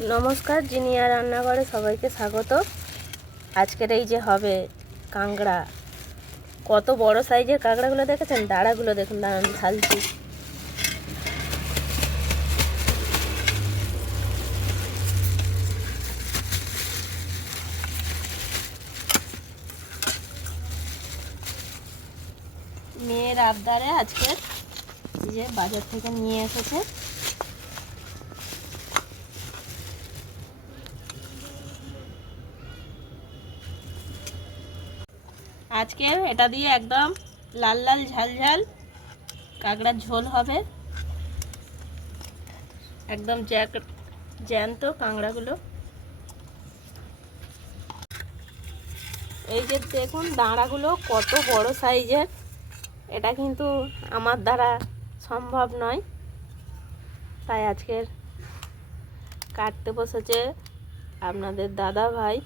নমস্কার, জিনিয়া রান্নাঘরে সবাইকে স্বাগত। আজকের এই যে হবে কাঁকড়া, কত বড় সাইজের কাঁকড়াগুলো দেখেছেন? দাঁড়াগুলো দেখুন, দাঁড়ান ঢালছি। মেয়ের আবদারে আজকে যে বাজার থেকে নিয়ে এসেছে। আজকে এটা দিয়ে একদম লাল লাল ঝাল ঝাল কাঁকড়ার ঝোল হবে। একদম জ্যান্ত কাঁকড়াগুলো। এই যে দেখুন দাঁড়াগুলো কত বড় সাইজের। এটা কিন্তু আমার দ্বারা সম্ভব নয়, তাই আজকের কাটতে বসেছে আপনাদের দাদা ভাই।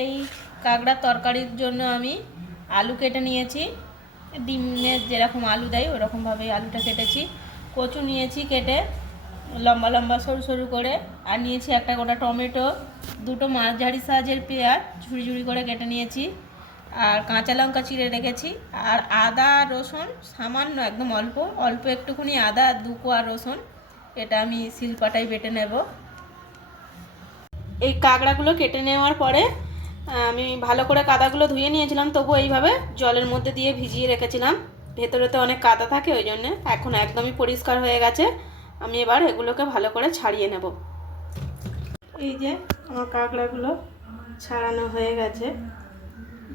এই কাঁকড়ার তরকারির জন্য আমি আলু কেটে নিয়েছি, ডিমের যেরকম আলু দেয় ওরকমভাবে আলুটা কেটেছি। কচু নিয়েছি কেটে লম্বা লম্বা সরু সরু করে, আর নিয়েছি একটা গোটা টমেটো, দুটো মাঝারি সাইজের পেঁয়াজ ঝুড়ি ঝুড়ি করে কেটে নিয়েছি, আর কাঁচা লঙ্কা চিড়ে রেখেছি, আর আদা রসুন সামান্য একদম অল্প অল্প একটুখানি আদা, 2 কোয়া রসুন, এটা আমি শিলপাটায় বেটে নেব। এই কাঁকড়াগুলো কেটে নেওয়ার পরে আমি ভালো করে কাদাগুলো ধুয়ে নিয়েছিলাম, তবু এইভাবে জলের মধ্যে দিয়ে ভিজিয়ে রেখেছিলাম। ভেতরে তো অনেক কাদা থাকে, ওই জন্যে এখন একদমই পরিষ্কার হয়ে গেছে। আমি এবার এগুলোকে ভালো করে ছাড়িয়ে নেব। এই যে আমার কাঁকড়াগুলো ছাড়ানো হয়ে গেছে।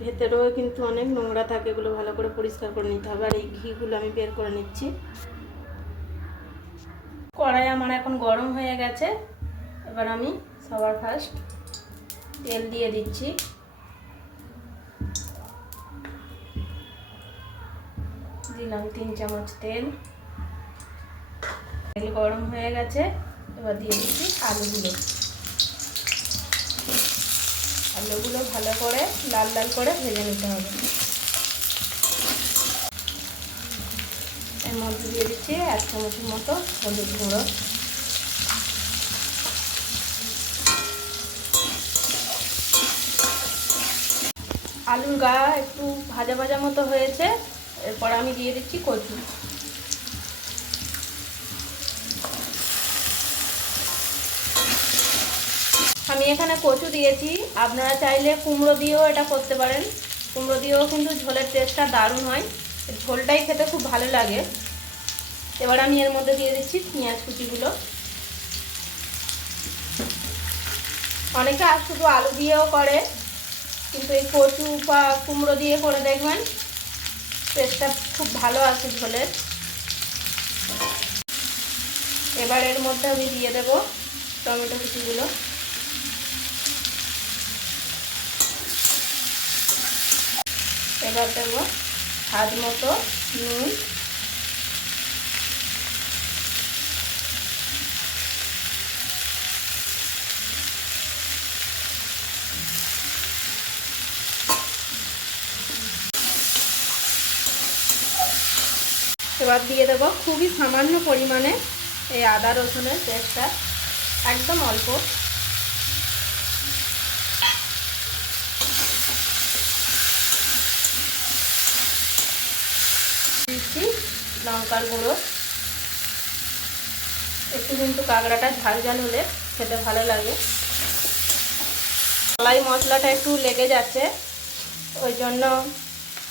ভেতরেও কিন্তু অনেক নোংরা থাকে, এগুলো ভালো করে পরিষ্কার করে নিতে হবে। আর এই ঘিগুলো আমি বের করে নিচ্ছি। কড়াই আমার এখন গরম হয়ে গেছে। এবার আমি সবার ফার্স্ট তেল দিয়ে দিচ্ছি। দিলাম 3 চামচ তেল। তেল গরম হয়ে গেছে, এবার দিয়ে দিচ্ছি আলুগুলো। আলুগুলো ভালো করে লাল লাল করে ভেজে নিতে হবে। এর মধ্যে দিয়ে দিচ্ছি 1 চামচের মতো হলুদ গুঁড়ো। আলুর গা একটু ভাজা ভাজা মতো হয়েছে, এরপর আমি দিয়ে দিচ্ছি কচু। আমি এখানে কচু দিয়েছি, আপনারা চাইলে কুমড়ো দিয়েও এটা করতে পারেন। কুমড়ো দিয়েও কিন্তু ঝোলের টেস্টটা দারুণ হয়, ঝোলটাই খেতে খুব ভালো লাগে। এবার আমি এর মধ্যে দিয়ে দিচ্ছি পেঁয়াজ কুচিগুলো। অনেকে আর শুধু আলু দিয়েও করে, কিন্তু এই কচু বা কুমড়ো দিয়ে করে দেখবেন টেস্টটা খুব ভালো আসে ঝোলের। এবার এর মধ্যে আমি দিয়ে দেব টমেটো কুচিগুলো। এবার দেব স্বাদ মতো নুন। এবার দিয়ে দেব খুবই সামান্য পরিমাণে এই আদা রসুনের পেস্টটা, একদম অল্প। দিচ্ছি লঙ্কার গুঁড়ো। একটু কিন্তু কাঁকড়াটা ঝাল ঝাল হলে খেতে ভালো লাগে। কলাই মশলাটা একটু লেগে যাচ্ছে, ওই জন্য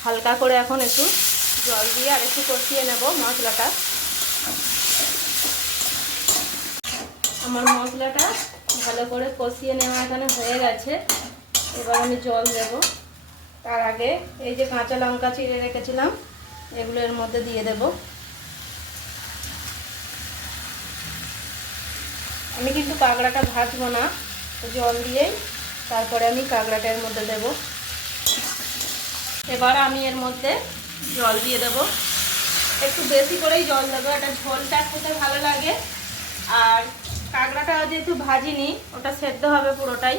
হালকা করে এখন একটু জল দিয়ে আর একটু কষিয়ে নেব মশলাটা। আমার মশলাটা ভালো করে কষিয়ে নেওয়া এখানে হয়ে গেছে। এবার আমি জল দেব। তার আগে এই যে কাঁচা লঙ্কা চিড়ে রেখেছিলাম, এগুলো এর মধ্যে দিয়ে দেব। আমি কিন্তু কাঁকড়াটা ভাজবো না, জল দিয়েই তারপরে আমি কাঁকড়াটা এর মধ্যে দেব। এবার আমি এর মধ্যে জল দিয়ে দেব, একটু বেশি করেই জল দেবো, এটা ঝোলটা খেতে ভালো লাগে। আর কাঁকড়াটা যেহেতু ভাজিনি, ওটা সেদ্ধ হবে পুরোটাই,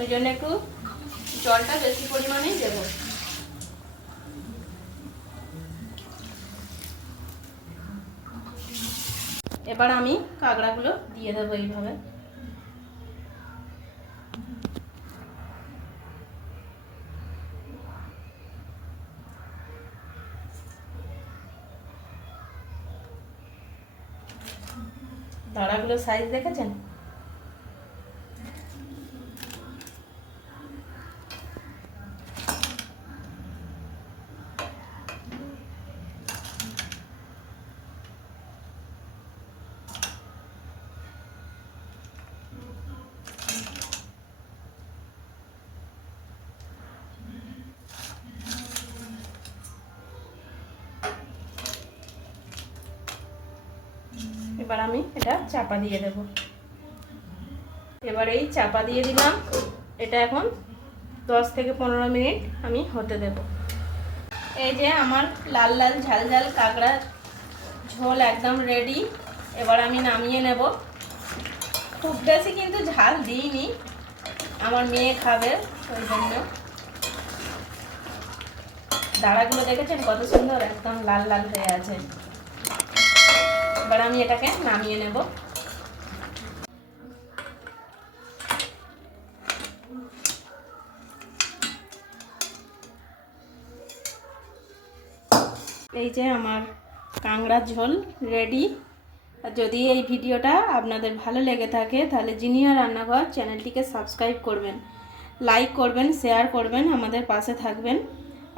ওই জন্য একটু জলটা বেশি পরিমাণেই দেব। এবার আমি কাঁকড়াগুলো দিয়ে দেবো এইভাবে। দাঁড়াগুলো সাইজ দেখেছেন? এবার আমি এটা চাপা দিয়ে দেব। এবার এই চাপা দিয়ে দিলাম, এটা এখন 10 থেকে 15 মিনিট আমি হতে দেব। এই যে আমার লাল লাল ঝাল ঝাল কাঁকড়া ঝোল একদম রেডি। এবার আমি নামিয়ে নেব। খুব বেশি কিন্তু ঝাল দিইনি, আমার মেয়ে খাবে ওই জন্য। দাঁড়াগুলো দেখেছেন কত সুন্দর, একদম লাল লাল হয়ে আছে। এবার আমি এটাকে নামিয়ে নেব। এই যে আমার কাঁকড়ার ঝোল রেডি। আর যদি এই ভিডিওটা আপনাদের ভালো লেগে থাকে তাহলে জিনিয়া রান্নাঘর চ্যানেলটিকে সাবস্ক্রাইব করবেন, লাইক করবেন, শেয়ার করবেন, আমাদের পাশে থাকবেন।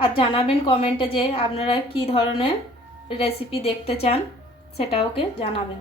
আর জানাবেন কমেন্টে যে আপনারা কী ধরনের রেসিপি দেখতে চান, সেটাওকে জানাবেন।